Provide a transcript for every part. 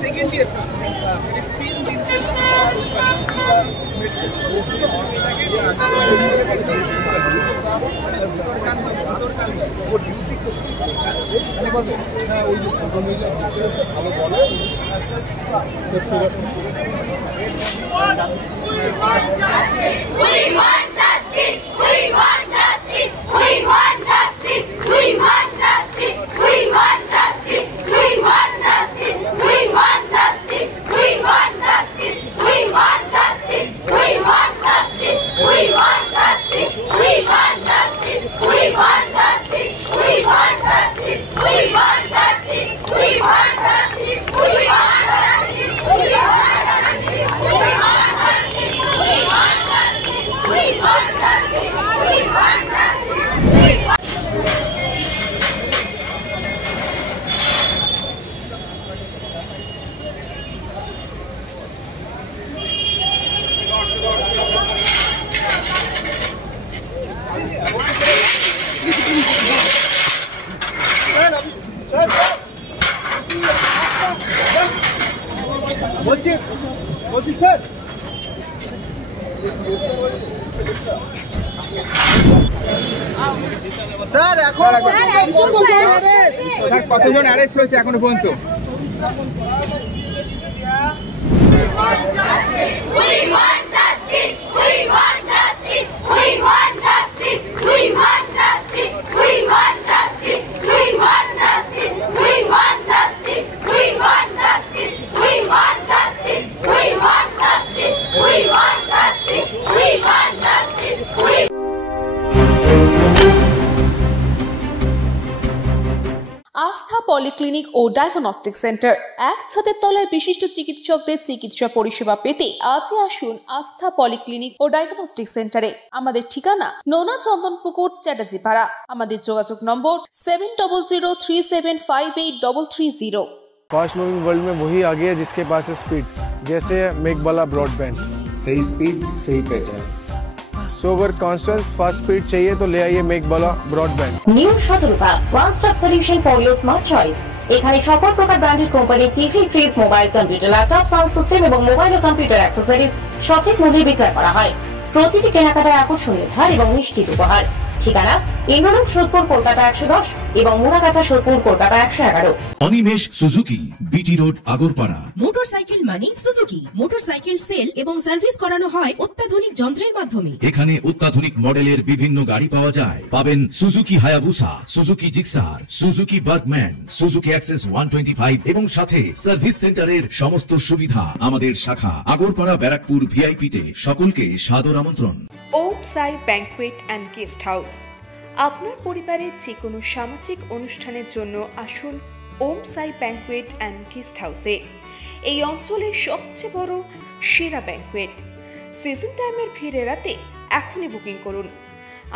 Second year तीन दिन से স্যার এখন কতজন অ্যারেস্ট হয়েছে এখনো পর্যন্ত? আস্থা পলিক্লিনিক ও ডায়াগনস্টিক সেন্টার, এক ছাদের তলায় বিশিষ্ট চিকিৎসকদের চিকিৎসা পরিষেবা পেতে আজই আসুন আস্থা পলিক্লিনিক ও ডায়াগনস্টিক সেন্টারে। আমাদের ঠিকানা নোনা চন্দনপুকুর, চ্যাটার্জিপাড়া। আমাদের যোগাযোগ নম্বর 7003758330। फास्ट मूविंग वर्ल्ड में वही आगे है जिसके पास है स्पीड, जैसे मेघबाला ब्रॉडबैंड। सही स्पीड सही पहचान। सो अगर कांस्टेंट फास्ट स्पीड चाहिए तो ले आइए Meghbala broadband. New Shatarupa one stop solution for your smart choice. এখানে সকল প্রকার ব্র্যান্ডেড কোম্পানির TV, fridge, mobile, computer, laptop, sound system এবং মোবাইল ও কম্পিউটার অ্যাক্সেসরিজ সঠিক মূল্যে বিক্রয় করা হয়। প্রতিটি কেনাকাটায় আকর্ষণীয় ছাড় এবং নিশ্চিত উপহার। ঠিকানা ইন্দ্রনগর, সোদপুর, কলকাতা 110 এবং Muragachha, Sodepur, Kolkata 111। Animesh Suzuki, BT road, Agarpara. Motorcycle মানে সুজুকি। মোটরসাইকেল সেল এবং সার্ভিস করানো হয় অত্যাধুনিক যন্ত্রের মাধ্যমে। এখানে অত্যাধুনিক মডেলের বিভিন্ন গাড়ি পাওয়া যায়। পাবেন Suzuki Hayabusa, Suzuki Gixxer, Suzuki Bergman, Suzuki access 125 এবং সাথে সার্ভিস সেন্টারের সমস্ত সুবিধা। আমাদের শাখা আগরপাড়া, ব্যারাকপুর ভিআইপি তে। সকলকে সাদর আমন্ত্রণ। ওম সাই ব্যাংকুয়েট অ্যান্ড গেস্ট হাউস। আপনার পরিবারের যে কোনো সামাজিক অনুষ্ঠানের জন্য আসুন ওম সাই ব্যাংকুয়েট অ্যান্ড গেস্ট হাউসে। এই অঞ্চলের সবচেয়ে বড় সেরা ব্যাংকুয়েট। সিজন টাইমের ভিড় এড়াতে এখনই বুকিং করুন।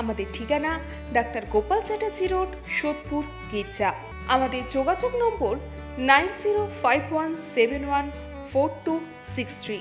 আমাদের ঠিকানা ডাক্তার গোপাল চ্যাটার্জি রোড, সোদপুর, গির্জা। আমাদের যোগাযোগ নম্বর 9051714263।